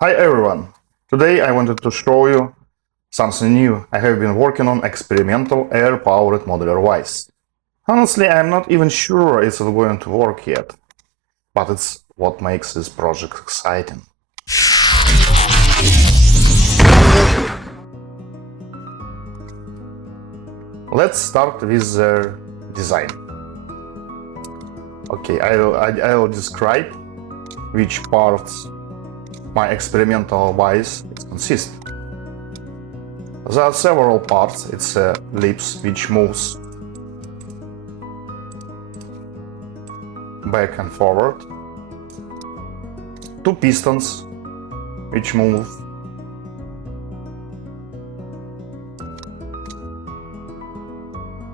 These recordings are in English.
Hi everyone! Today I wanted to show you something new. I have been working on experimental air-powered modular vise. Honestly, I'm not even sure it's going to work yet, but it's what makes this project exciting. Let's start with the design. Okay, I will describe which parts my experimental vise consists. There are several parts. It's a lips which moves back and forward, two pistons which move,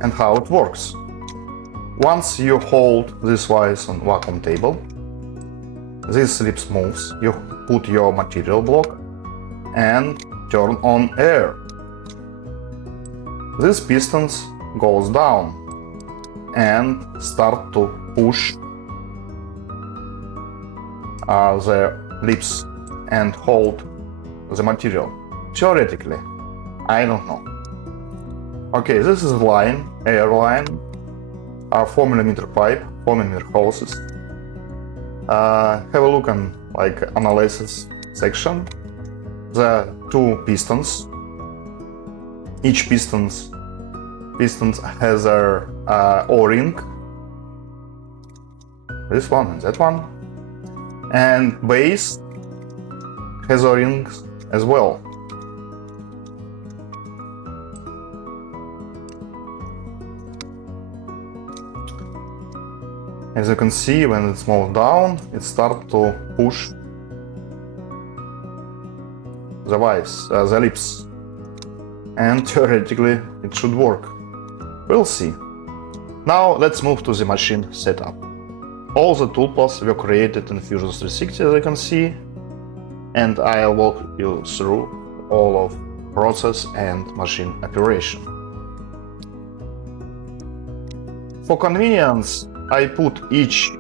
and how it works. Once you hold this vise on vacuum table, this lips moves, you put your material block and turn on air. This pistons goes down and start to push the lips and hold the material. Theoretically, I don't know. Okay, this is line, air line, 4mm pipe, 4mm hoses. Have a look on analysis section. The two pistons. Each pistons has a O-ring. This one and that one. And base has O-rings as well. As you can see, when it's moved down, it starts to push the vise, the lips. And theoretically, it should work. We'll see. Now let's move to the machine setup. All the toolpaths were created in Fusion 360, as you can see, and I'll walk you through all of process and machine operation. For convenience, I put each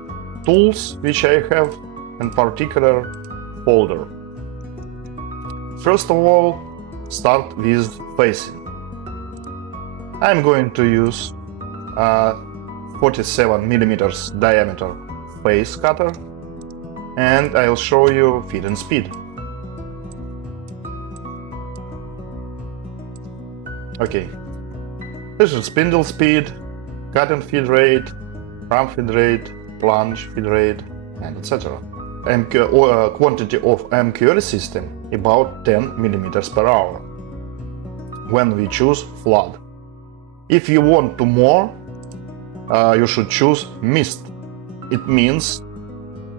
tools which I have in particular folder. First of all, start with facing. I'm going to use 47mm diameter face cutter, and I'll show you feed and speed. Okay, this is spindle speed, cut and feed rate, ram feed rate, plunge feed rate, and etc. Quantity of MQL system about 10mm per hour when we choose flood. If you want to more, you should choose mist. It means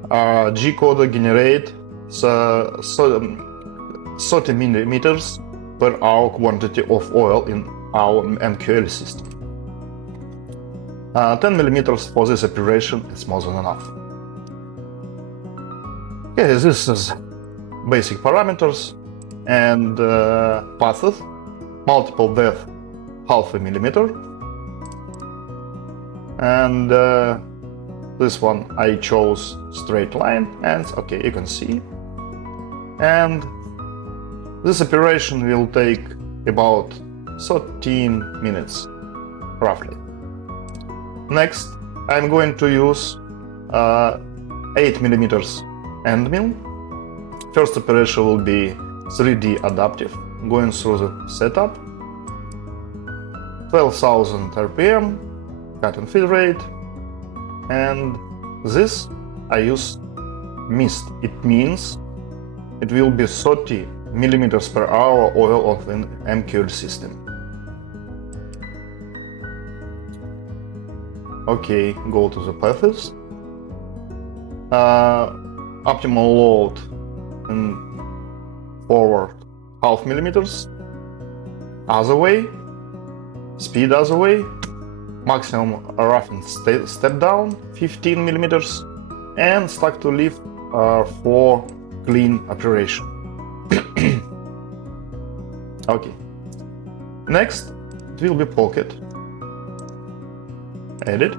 G-code generate 30mm per hour quantity of oil in our MQL system. 10mm for this operation is more than enough. Okay, this is basic parameters and paths. Multiple depth 0.5 millimeter, and this one I chose straight line, and okay, you can see. And this operation will take about 13 minutes roughly. Next, I'm going to use 8mm end mill. First operation will be 3D adaptive, going through the setup. 12,000 RPM, cut and feed rate, and this I use mist. It means it will be 30mm per hour oil of an MQL system. Okay, go to the paths. Optimal load in forward 0.5 millimeters, other way, speed other way, maximum roughing step down 15 millimeters, and stack to lift for clean operation. Okay, next it will be pocket. Edit.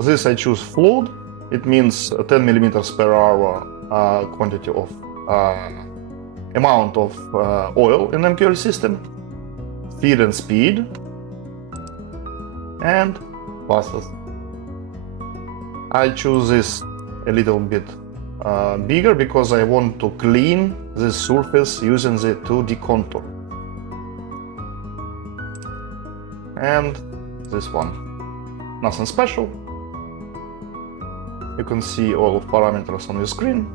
This I choose fluid. It means 10 millimeters per hour quantity of amount of oil in MQL system, feed and speed, and passes. I choose this a little bit bigger because I want to clean this surface using the 2D contour. And this one, nothing special. You can see all of parameters on your screen,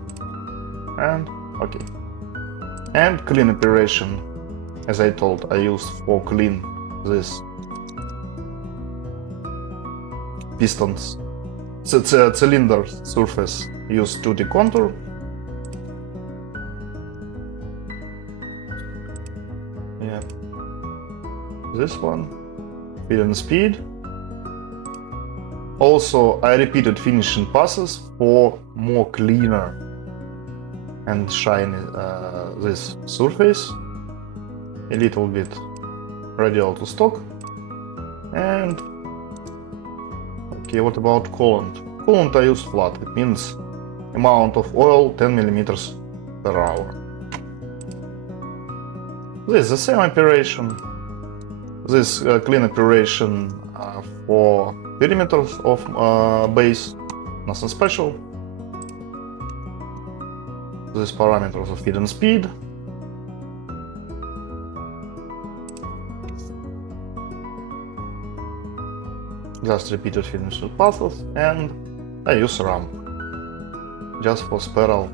and okay. And clean operation, as I told, I used for clean this pistons. So it's a cylinder surface, use 2D contour. Yeah, this one, feed and speed. Also, I repeated finishing passes for more cleaner and shiny this surface. A little bit radial to stock. And okay, what about coolant? Coolant I use flat. It means amount of oil 10 millimeters per hour. This is the same operation. This clean operation for perimeters of base, nothing special. These parameters of feed and speed. Just repeated finishing passes, and I use RAM just for spiral.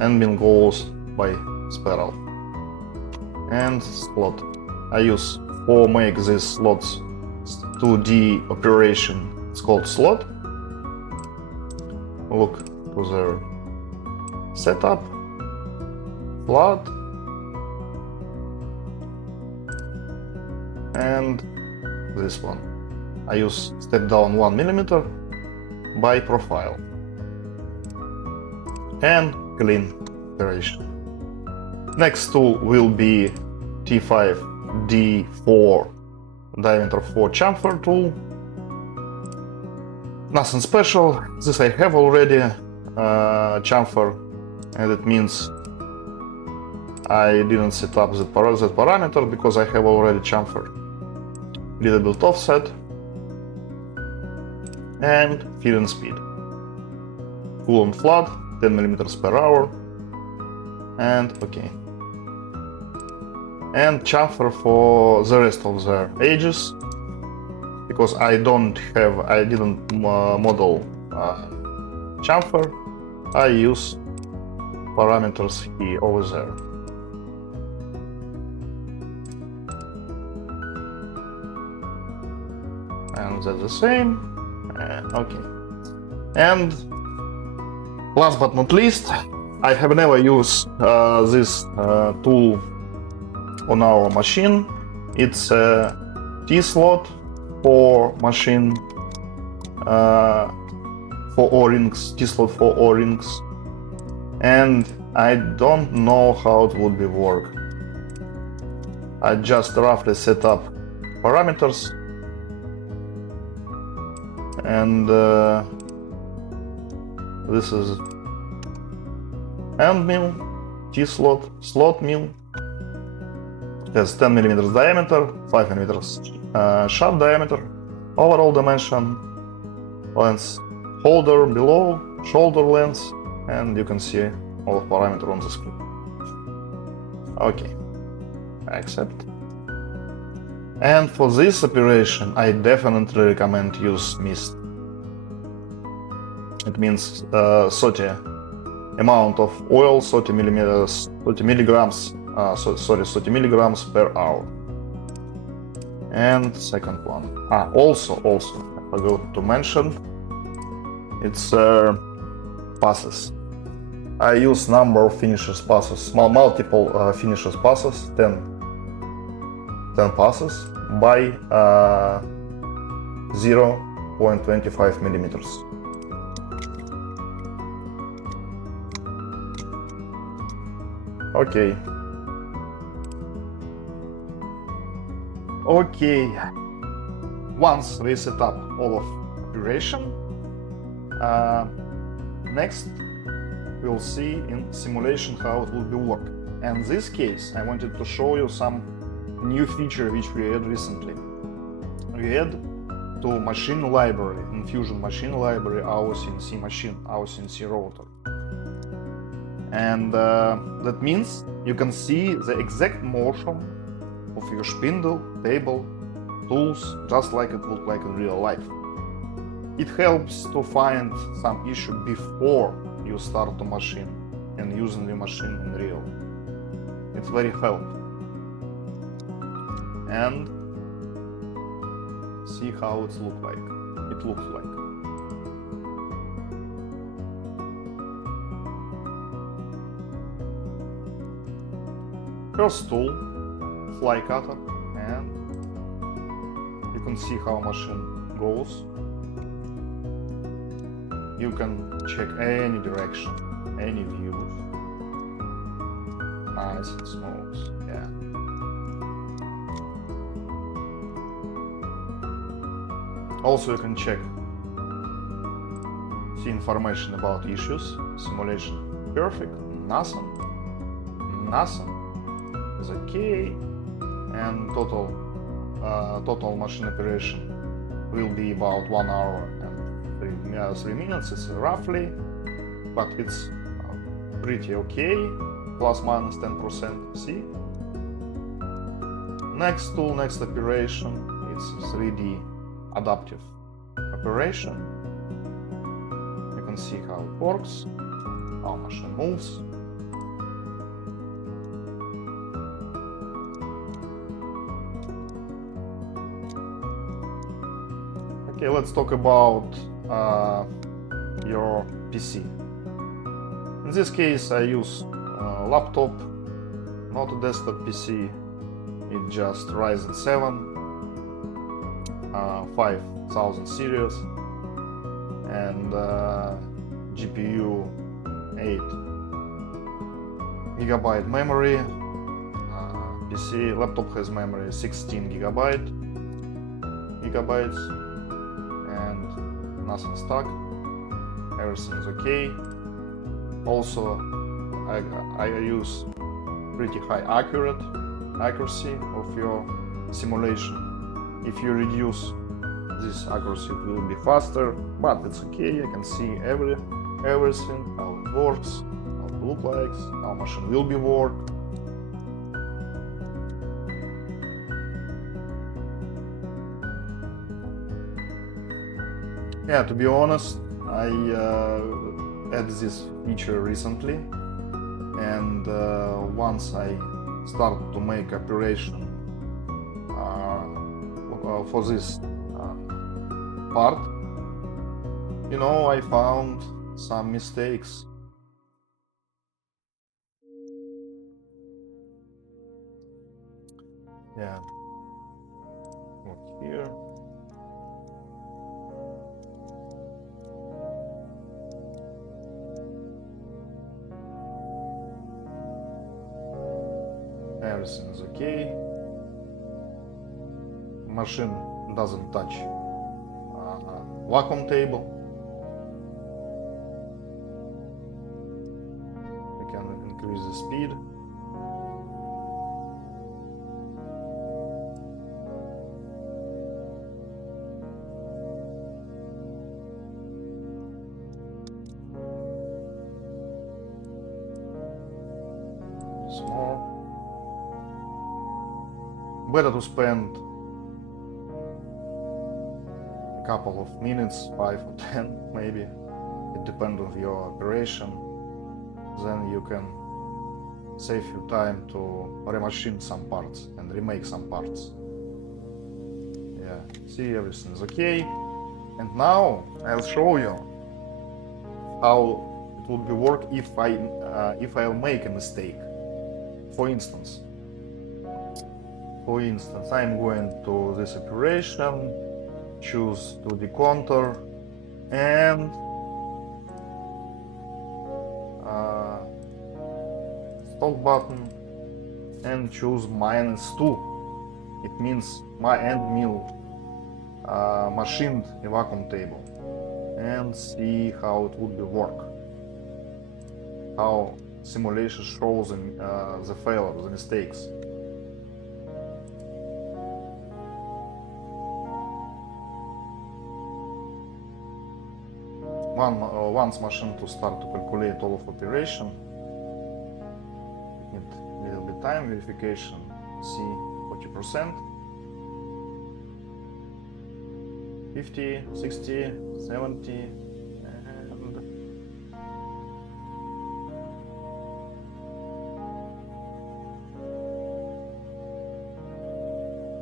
Ending goes by spiral. And slot. I use for make these slots 2D operation. It's called slot. Look to the setup, flat, and this one. I use step down 1 millimeter by profile and clean operation. Next tool will be T5D4 diameter 4 chamfer tool. Nothing special. This I have already chamfer, and it means I didn't set up that parameter because I have already chamfer. Little bit offset and feed and speed. Coolant flat 10 millimeters per hour, and okay. And chamfer for the rest of the edges, because I didn't model chamfer. I use parameters here over there. And that's the same. Okay. And last but not least, I have never used this tool on our machine. It's a T-slot for machine for O-rings, T-slot for O-rings, and I don't know how it would be work. I just roughly set up parameters, and this is end mill, T-slot, slot mill. Has 10 millimeters diameter, 5 millimeters shaft diameter, overall dimension, length holder below, shoulder length, and you can see all the parameters on the screen. Okay, I accept. And for this operation, I definitely recommend use mist. It means 30 amount of oil, 30 milligrams per hour. And second one. Also, I forgot to mention, it's passes. I use number of finishes passes, multiple finishes passes, 10 passes by 0.25 millimeters. Okay. Once we set up all of operation, next we'll see in simulation how it will be work. And in this case, I wanted to show you some new feature which we add recently. We add to machine library, in Fusion machine library, our CNC machine, our CNC router. And that means you can see the exact motion of your spindle, table, tools, just like it looked like in real life. It helps to find some issue before you start the machine and using the machine in real. It's very helpful. And see how it looks like. First tool, fly cutter, and you can see how machine goes. You can check any direction, any views. Nice and smooth, yeah. Also you can check, see information about issues, simulation perfect, nothing is okay, and total machine operation will be about 1 hour and 3 minutes, it's roughly, but it's pretty okay, plus minus 10%, see? Next tool, next operation, it's 3D adaptive operation. You can see how it works, how machine moves. Okay, let's talk about your PC. In this case, I use a laptop, not a desktop PC. It's just Ryzen 7 5000 series and GPU 8GB memory. PC laptop has memory 16 gigabytes, and nothing stuck. Everything is okay. Also, I use pretty high accuracy of your simulation. If you reduce this accuracy, it will be faster, but it's okay. I can see everything, how it works, how it looks like, how machine will be work. Yeah, to be honest, I added this feature recently, and once I start to make operation for this part, you know, I found some mistakes. Yeah, look here. Everything is okay. Machine doesn't touch vacuum table. We can increase the speed. Small. Better to spend a couple of minutes, 5 or 10 maybe, it depends on your operation. Then you can save you time to remachine some parts and remake some parts. Yeah, see, everything is okay. And now I'll show you how it would be work if I'll make a mistake. For instance, I'm going to this operation, choose 2D contour, and stop button, and choose -2. It means my end mill machined a vacuum table, and see how it would be work. how simulation shows the failures, the mistakes. Once machine to start to calculate all of operation, it need a little bit time verification. See 40%, 50, 60, 70, and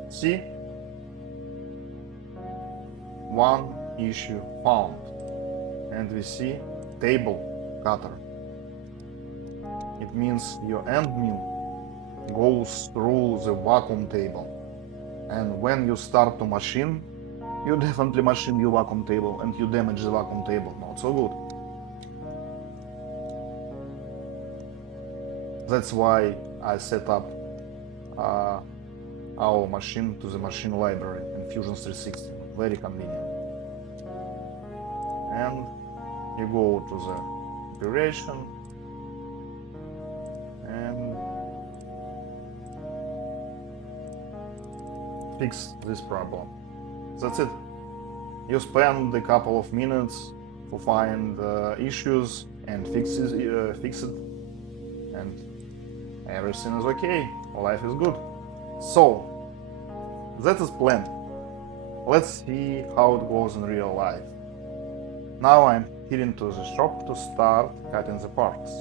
see, one issue found. And we see table cutter. It means your end mill goes through the vacuum table. And when you start to machine, you definitely machine your vacuum table and you damage the vacuum table. Not so good. That's why I set up our machine to the machine library in Fusion 360. Very convenient. And you go to the operation and fix this problem. That's it. You spend a couple of minutes to find issues and fix it, and everything is okay. Life is good. So that is plan. Let's see how it goes in real life. Now I'm heading to the shop to start cutting the parts.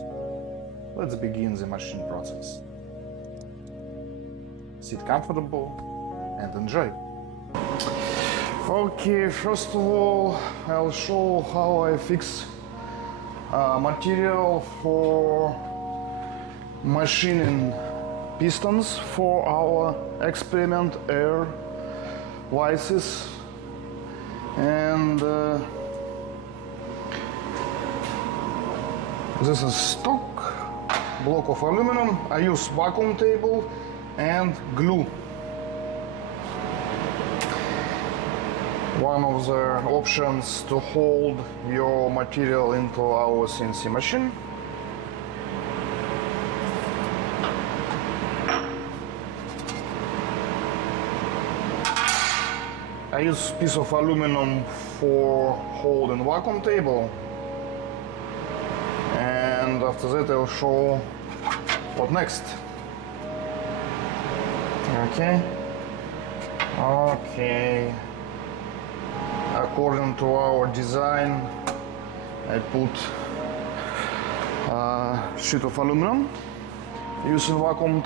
Let's begin the machine process. Sit comfortable and enjoy. Okay, first of all, I'll show how I fix material for machining pistons for our experiment air vices. And this is stock block of aluminum. I use vacuum table and glue. One of the options to hold your material into our CNC machine. I use piece of aluminum for holding vacuum table. And after that I'll show what next. Okay. According to our design, I put a sheet of aluminum using vacuum.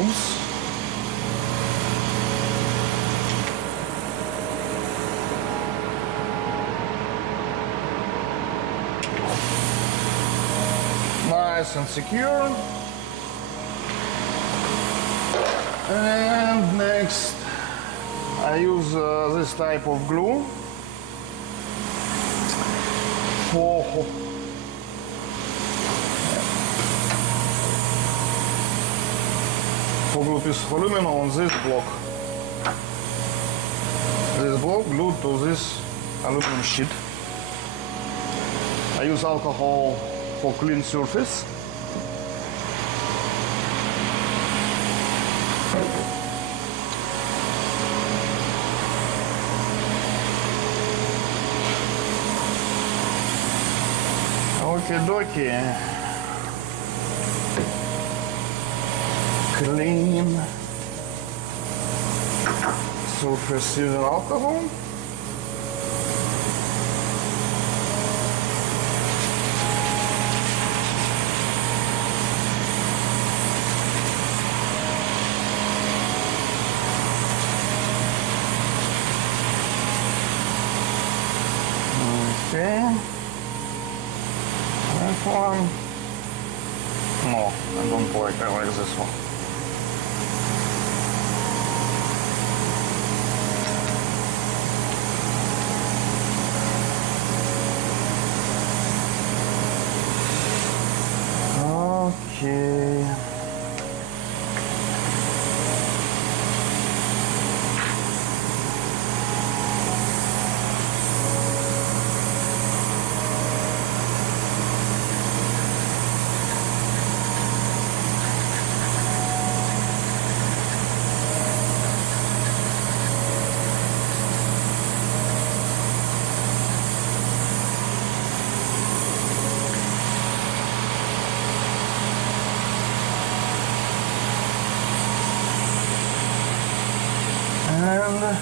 Oops. Nice and secure. And next I use this type of glue for glue piece of aluminum on this block. This block glued to this aluminum sheet. I use alcohol for clean surface. Okie dokie. Clean surface using alcohol. Okay. That one. No, I don't like I like this one. Okay. And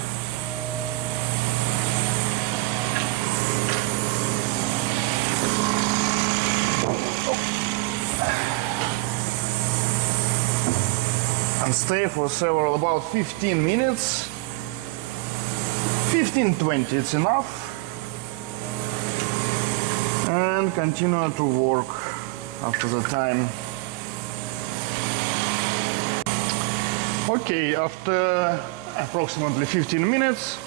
stay for several, about 15 minutes. 15-20, it's enough. And continue to work after the time. Okay, after approximately 15 minutes,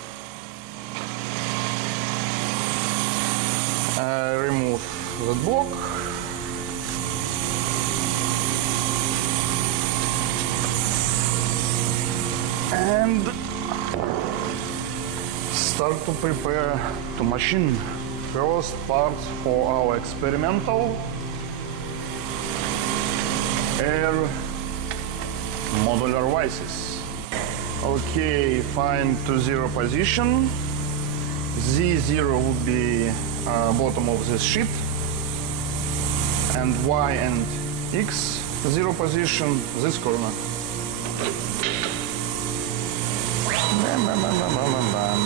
I remove the block. And start to prepare to machine first parts for our experimental air modular vises. Okay, find to zero position. Z0 would be bottom of this sheet, and Y and X zero position this corner. Bam, bam, bam, bam, bam, bam, bam.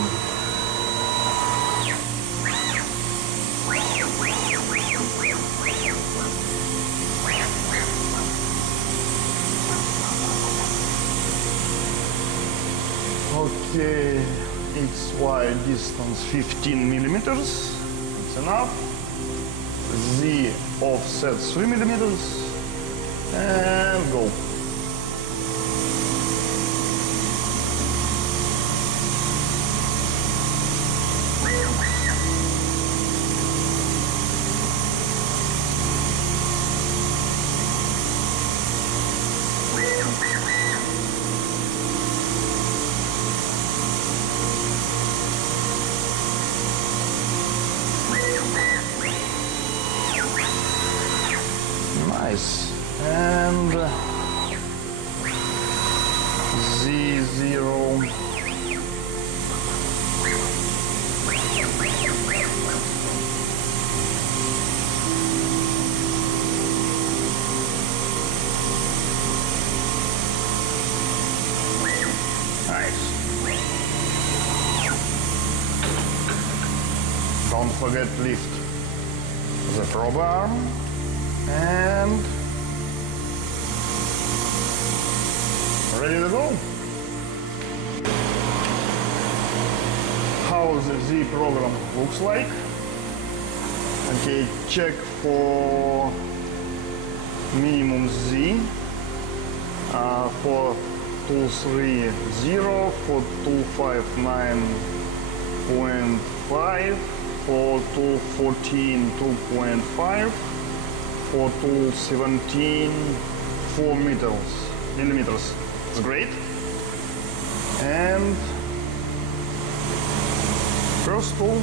Okay, XY distance 15 millimeters, it's enough. Z offset 3 millimeters, and go. Nice. And Z0. Nice. Don't forget lift the probe arm. And ready to go. How the Z program looks like. Okay, check for minimum Z for tool 3 0, for tool 5 9.5, for tool 14 2.5. For tool 17, 4 millimeters. It's great. And first tool.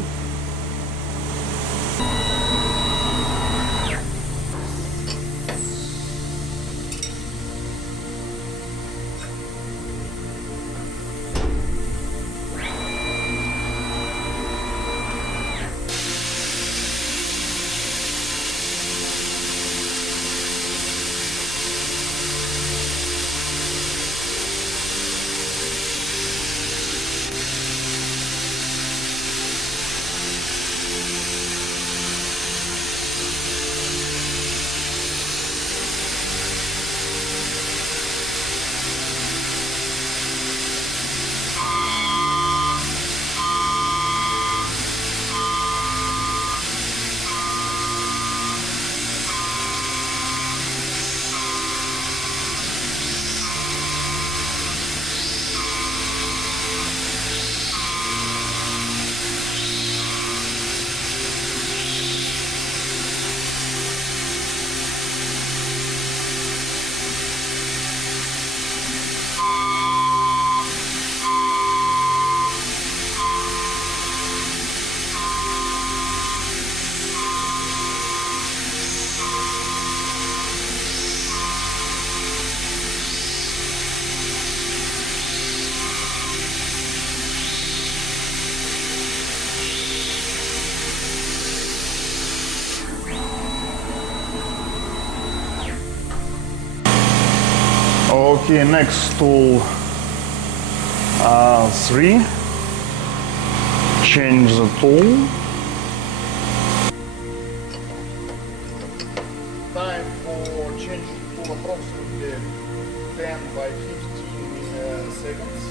Okay, next tool 3. Change the tool. Time for changing tool approximately 10 by 15 seconds.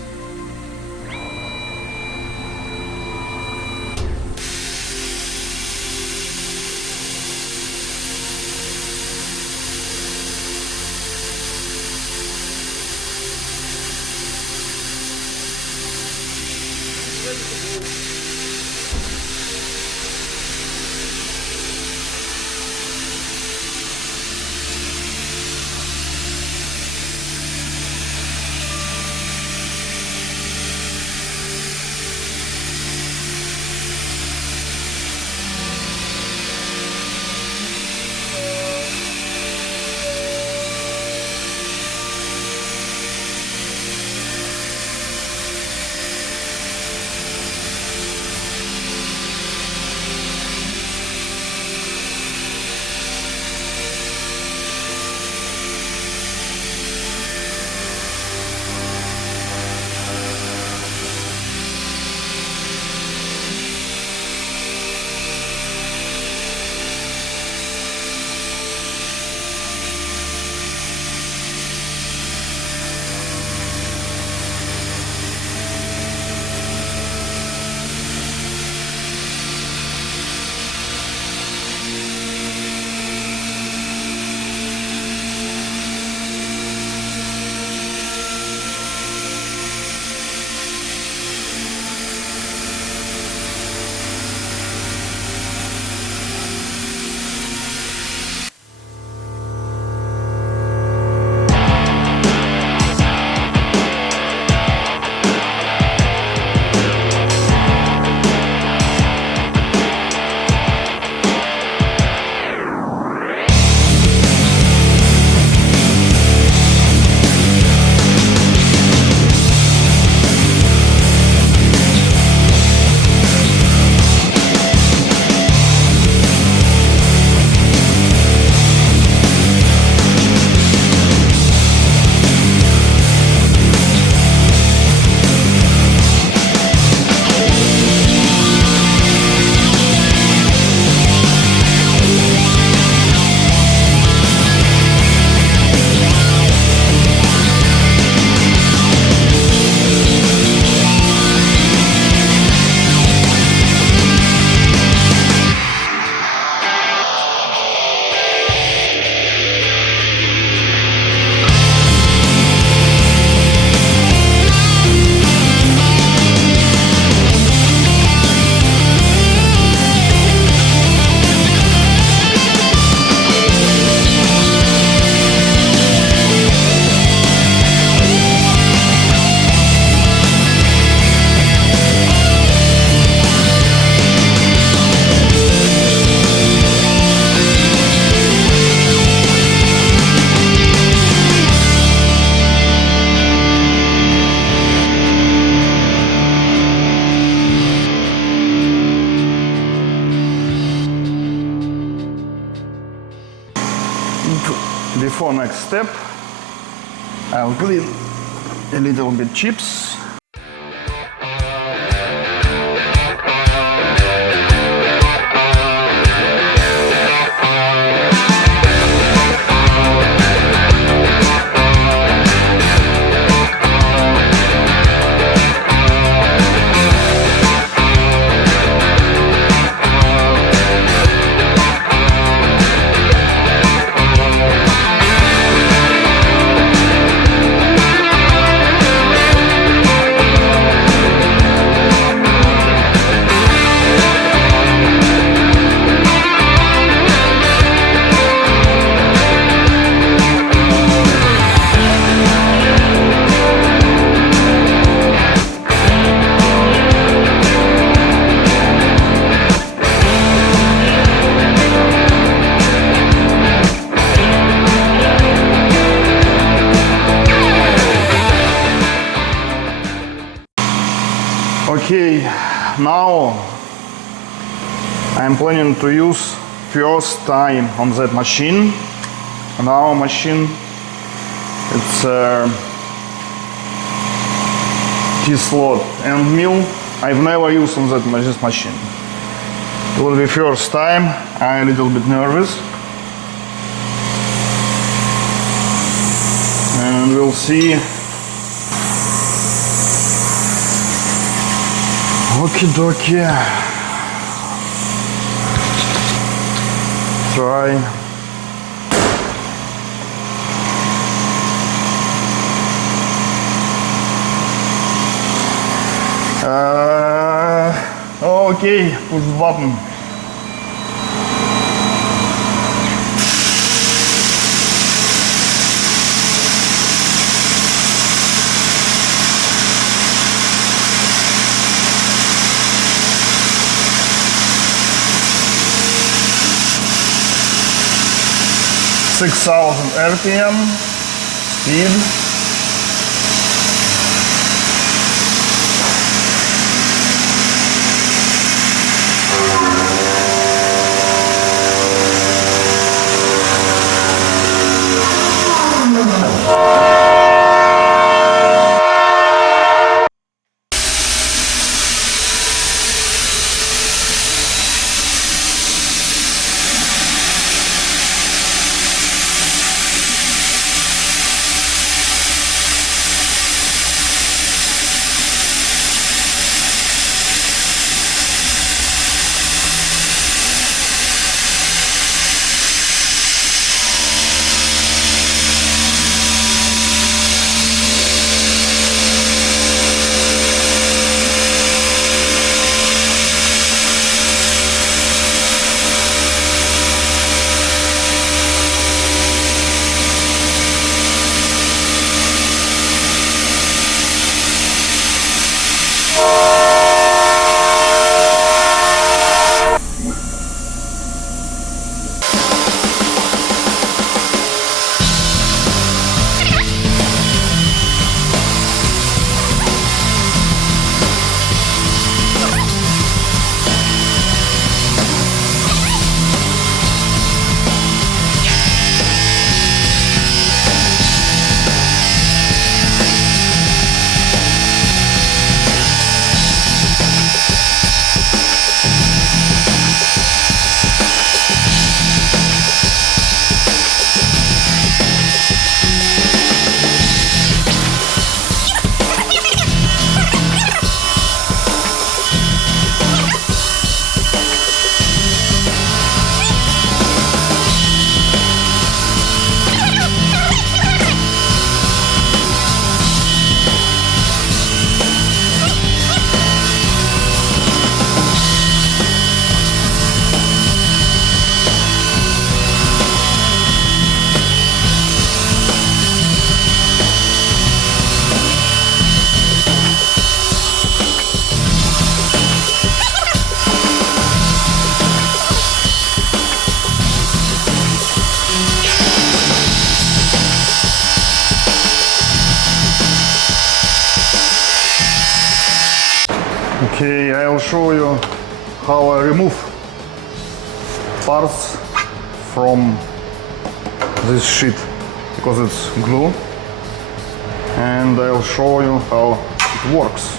Before next step, I'll clean a little bit chips. Okay, now I'm planning to use first time on that machine. On our machine, it's key slot and mill. I've never used on this machine. It will be first time. I'm a little bit nervous. And we'll see. Okie dokie. Try. Okay, push the button. RPM speed. Okay, I'll show you how I remove parts from this sheet because it's glue, and I'll show you how it works.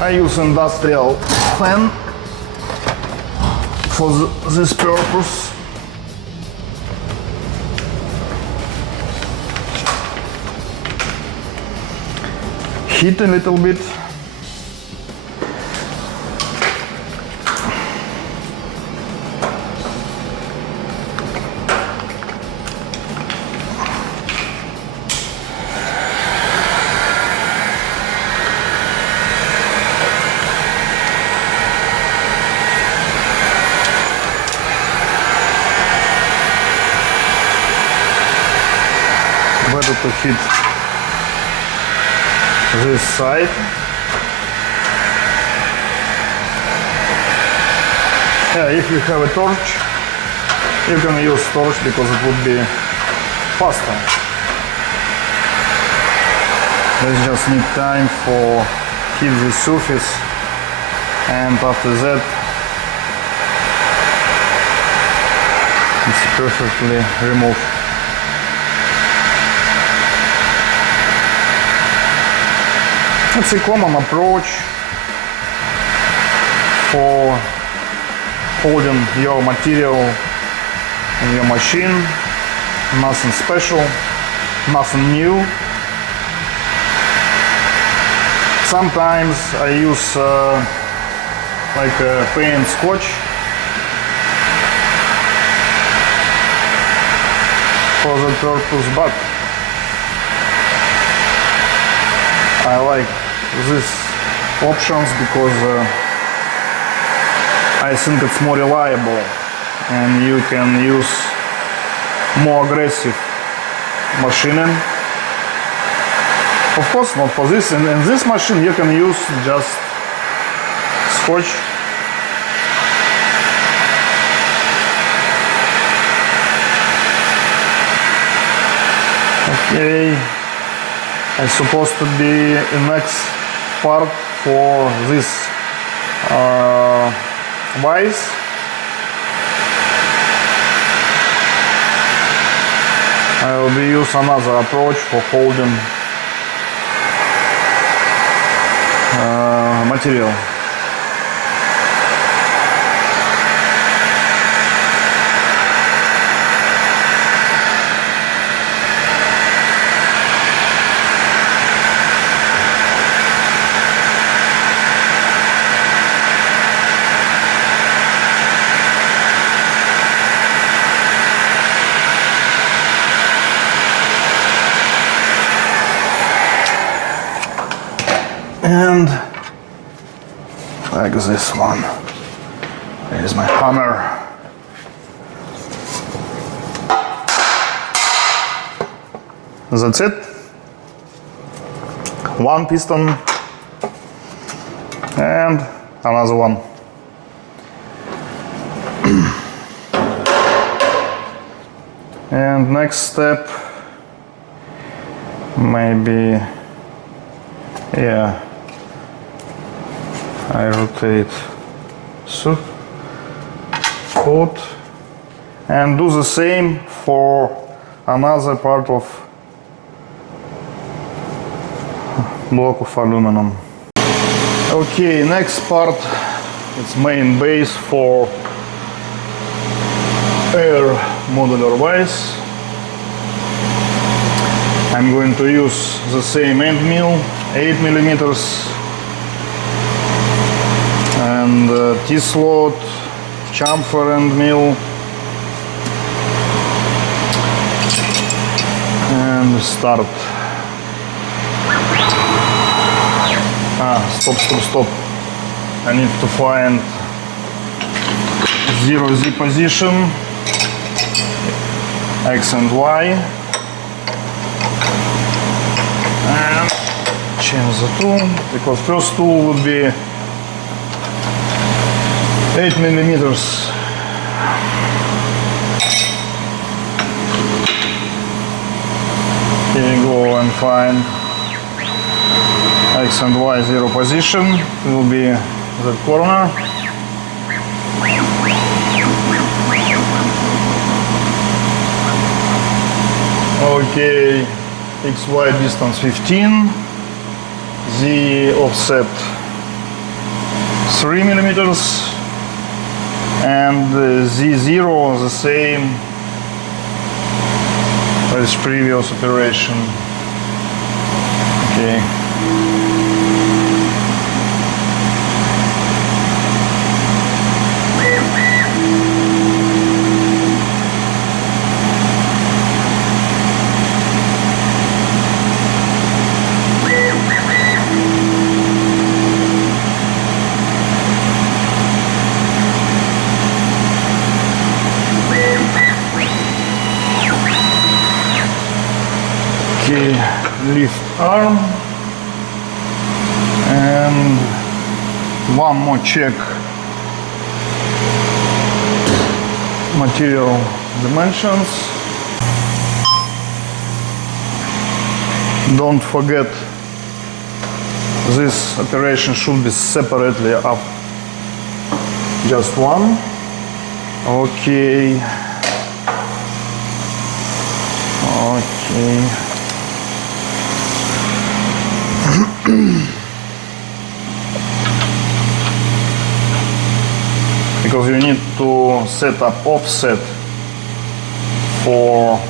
I use industrial fan for this purpose. Heat a little bit. Better to heat this side. Yeah, if you have a torch, you can use torch because it would be faster. Let's just need time for heat the surface, and after that it's perfectly removed. It's a common approach for holding your material in your machine. Nothing special, nothing new. Sometimes I use like a paint scotch for that purpose, but I like these options because I think it's more reliable and you can use more aggressive machining. Of course not for this. In this machine you can use just scotch. Okay, it's supposed to be the next part for this vise. I will be use another approach for holding material. And like this one. There's my hammer. That's it. One piston and another one. And next step, maybe, yeah, I rotate so out and do the same for another part of block of aluminum. Okay, next part is main base for air modular vise. I'm going to use the same end mill, 8 millimeters, and T-slot, chamfer end mill, and start. Stop. I need to find 0Z position, X and Y, and change the tool, because first tool would be 8 millimeters. Here you go and find X and Y 0 position. It will be the corner. Okay, XY distance 15, Z offset 3 millimeters, and Z0 the same as previous operation. Okay. Lift arm, and one more check material dimensions. Don't forget, this operation should be separately up, just one. Okay. Okay. because you need to set up offset for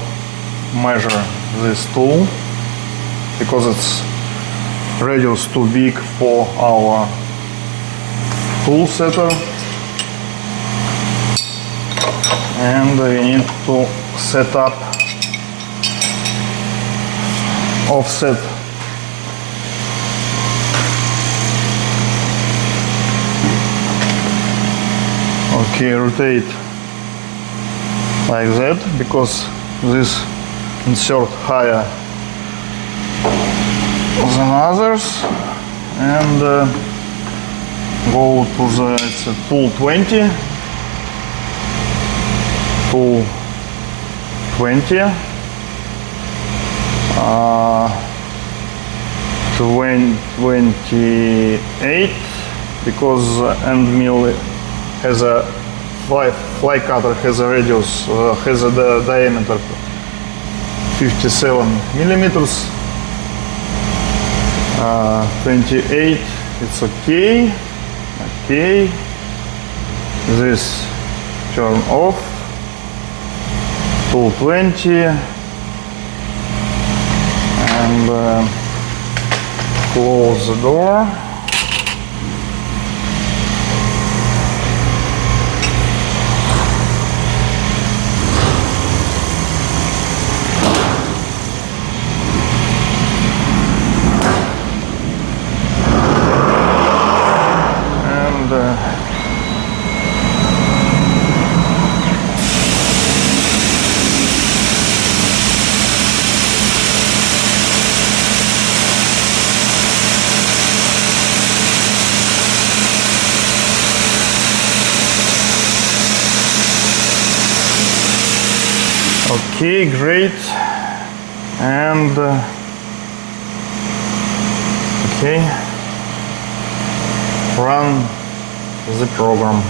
measure this tool, because it's radius too big for our tool setter, and we need to set up offset okay, rotate like that, because this insert higher than others, and go to the tool 20, tool 20, 28, because end mill has a fly cutter has a radius, has a diameter 57 millimeters. 28, it's okay. Okay, this turn off. Tool 20, and close the door. Okay, great. And okay, run the program.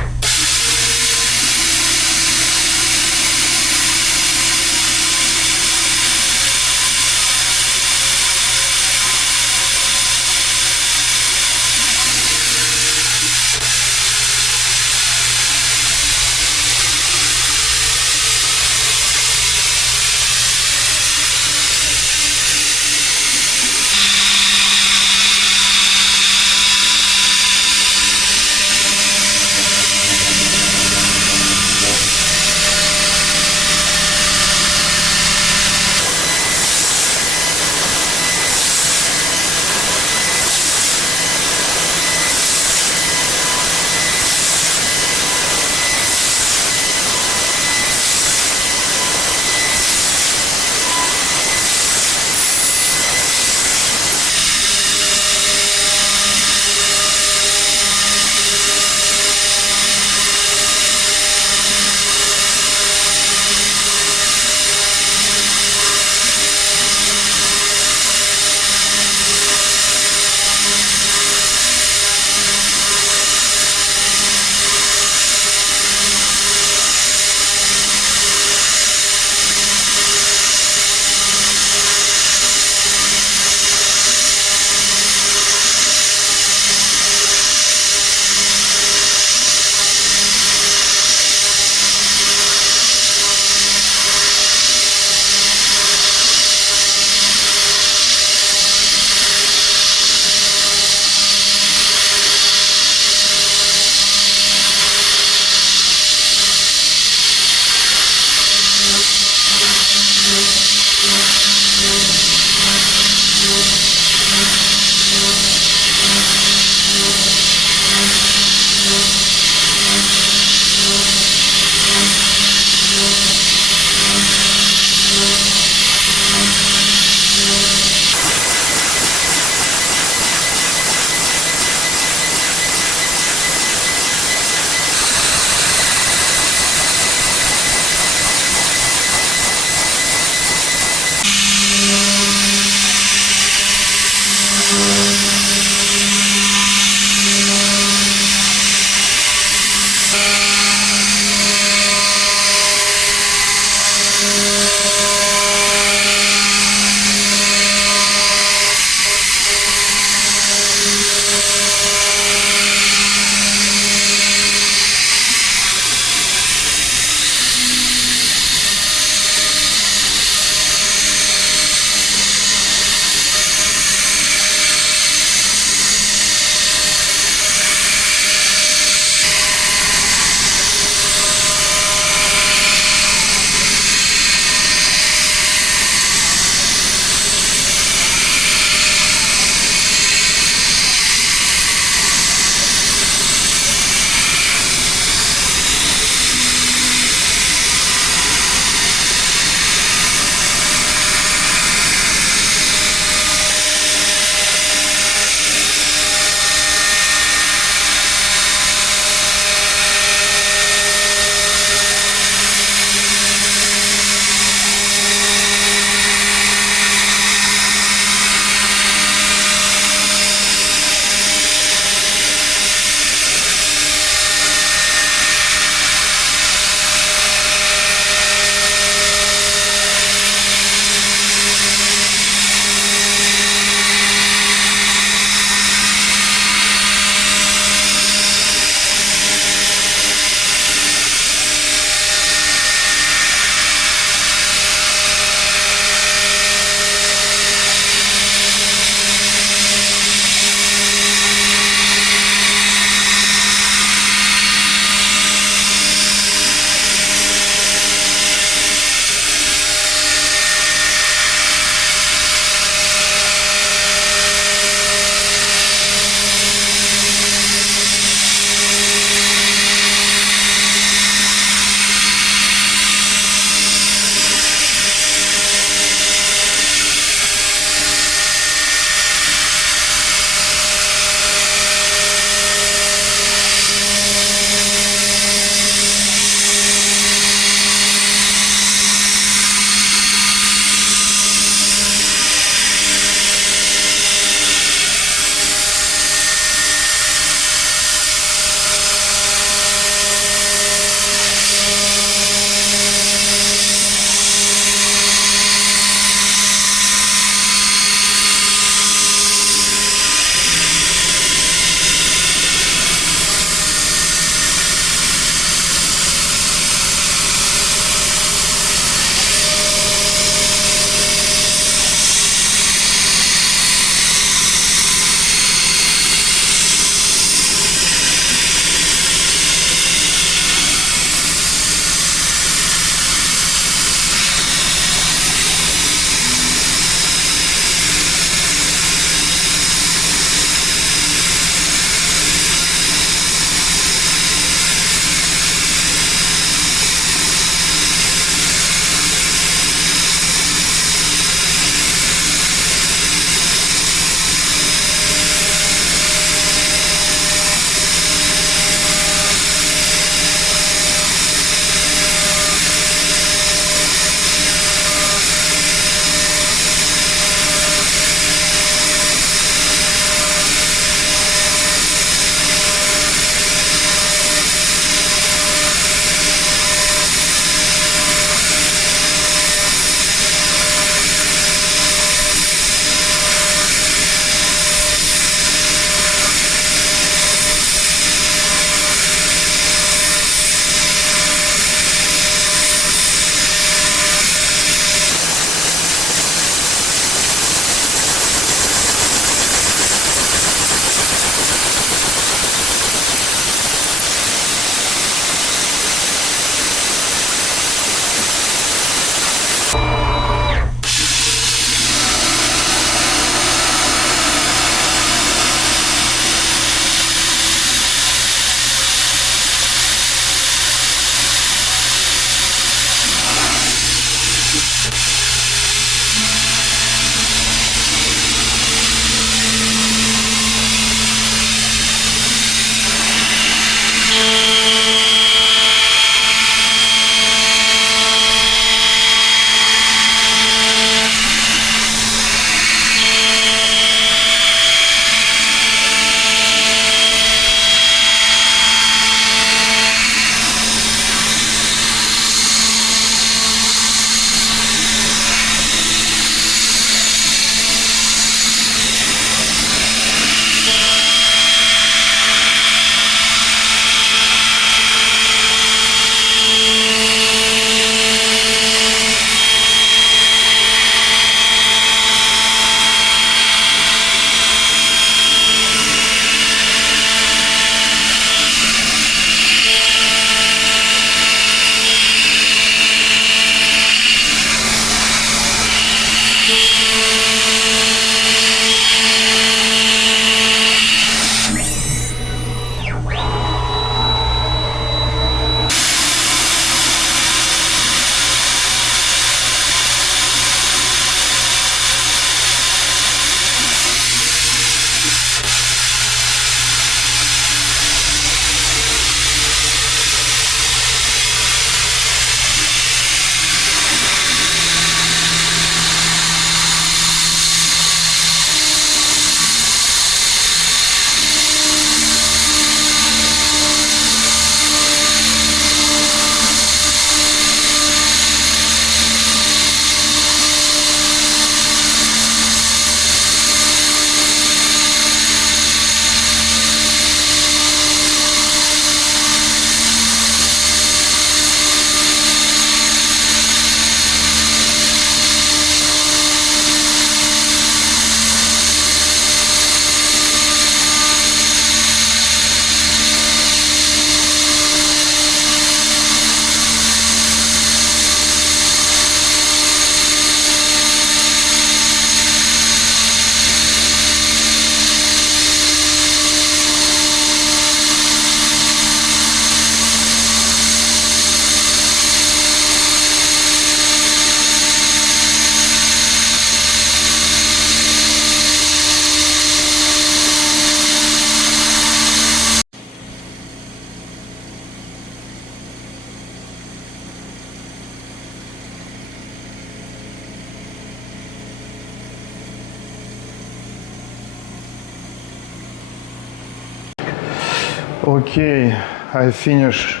Okay, I finish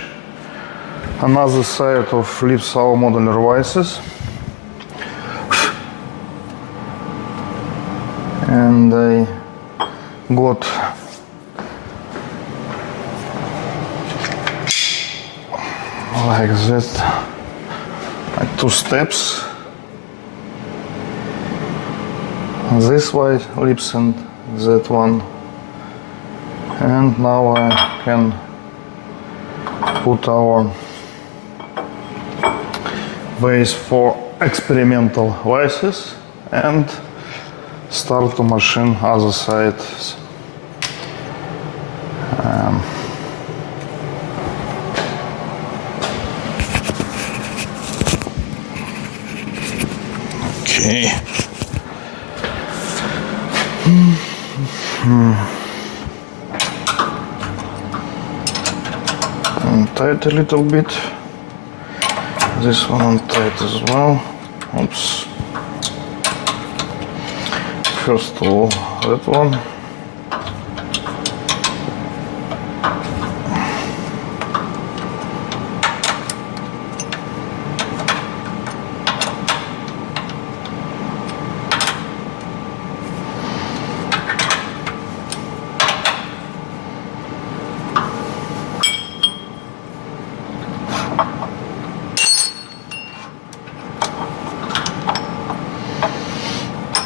another side of lips our modular vices, and I got like that, like 2 steps, this white lips and that one, and now I can put our base for experimental vices and start to machine other sides. Okay. Untight a little bit. This one untight as well. Oops. First of all, that one.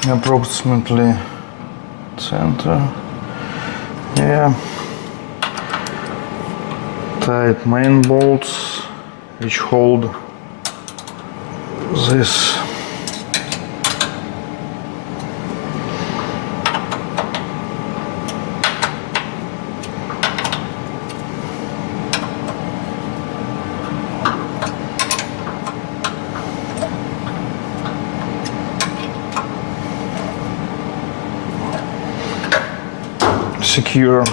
Approximately center. Yeah. Tight main bolts which hold this. Secure.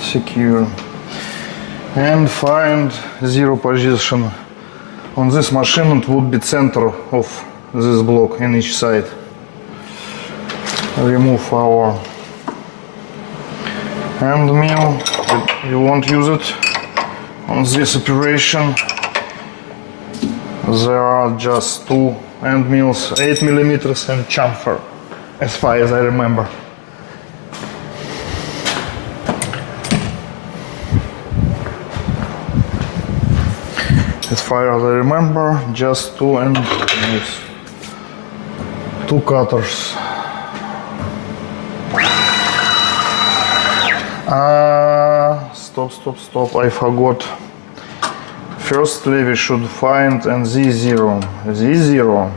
Secure. And find 0 position. On this machine it would be center of this block in each side. Remove our hand mill. You won't use it on this operation. There are just 2 end mills, 8 millimeters and chamfer, as far as I remember. As far as I remember, just 2 end mills, 2 cutters. Stop, I forgot. Firstly, we should find an Z0. Z0.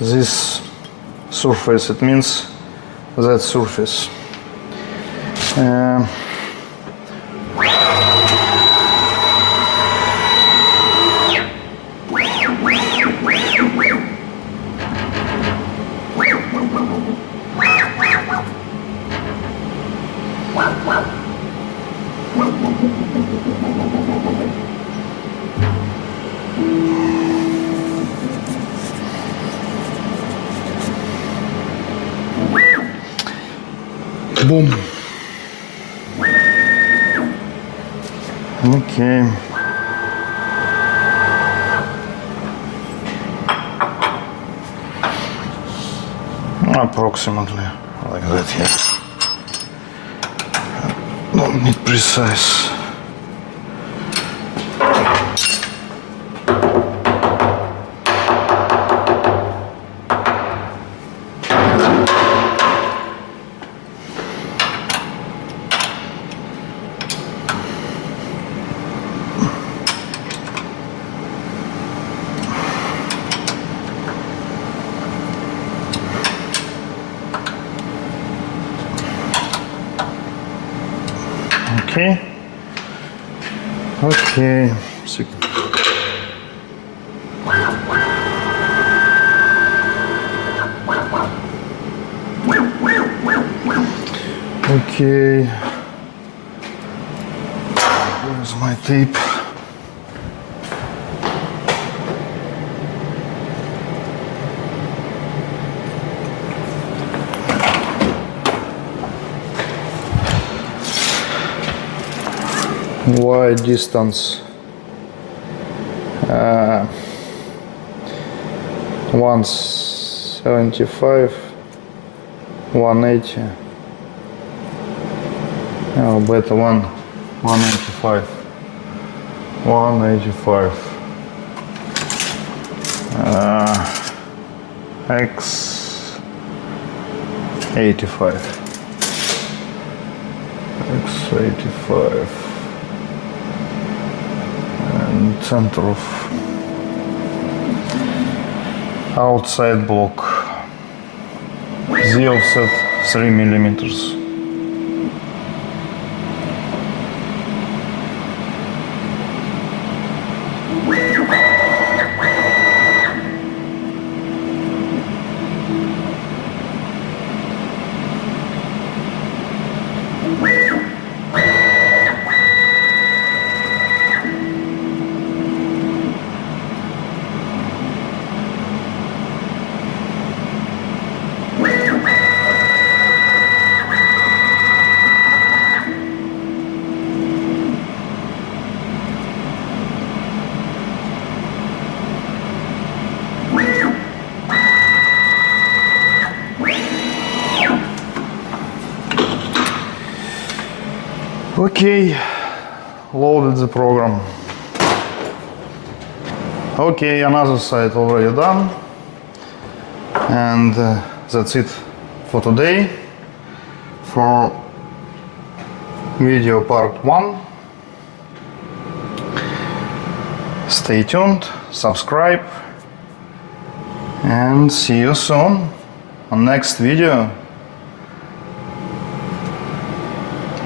This surface, it means that surface. Boom. Okay. Approximately like that here. Don't need precise. Okay. Okay. Okay. Where's my tape? Y distance 175, 180. Oh, better 185. 185. X 85. X 85. And center of outside block. Z offset 3 millimeters. Okay, loaded the program. Okay, another side already done. And that's it for today. For video part 1. Stay tuned, subscribe, and see you soon on next video.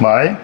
Bye.